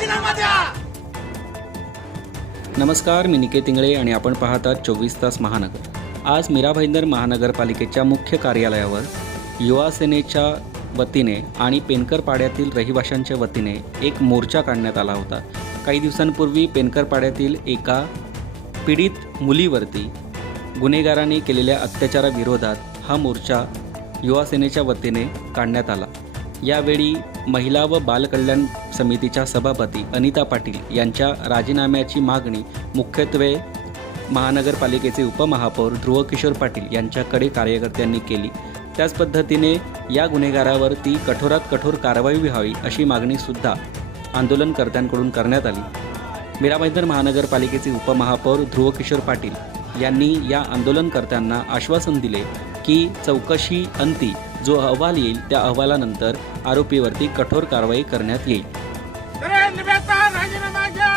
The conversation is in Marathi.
राजीनामा द्या. नमस्कार, मी निकेत इंगळे आणि आपण पाहतात 24 तास महानगर. आज मीरा भाईंदर महानगरपालिकेच्या मुख्य कार्यालयावर युवा सेनेच्या वतीने आणि पेनकर पाड्यातील रहिवाशांच्या वतीने एक मोर्चा काढण्यात आला होता. काही दिवसांपूर्वी पेनकर पाड्यातील एका पीडित मुलीवरती गुन्हेगारांनी केलेल्या अत्याचाराविरोधात हा मोर्चा युवा सेनेच्या वतीने काढण्यात आला. यावेळी महिला व बालकल्याण समितीच्या सभापती अनिता पाटील यांच्या राजीनाम्याची मागणी मुख्यत्वे महानगरपालिकेचे उपमहापौर ध्रुवकिशोर पाटील यांच्याकडे कार्यकर्त्यांनी केली. त्याच पद्धतीने या गुन्हेगारावरती कठोरात कठोर कारवाई व्हावी अशी मागणीसुद्धा आंदोलनकर्त्यांकडून करण्यात आली. मीरा भाईंदर महानगरपालिकेचे उपमहापौर ध्रुवकिशोर पाटील यांनी या आंदोलनकर्त्यांना आश्वासन दिले की चौकशी अंती जो अहवाल येईल त्या अहवालानंतर आरोपीवरती कठोर कारवाई करण्यात येईल. राजीनामा द्या.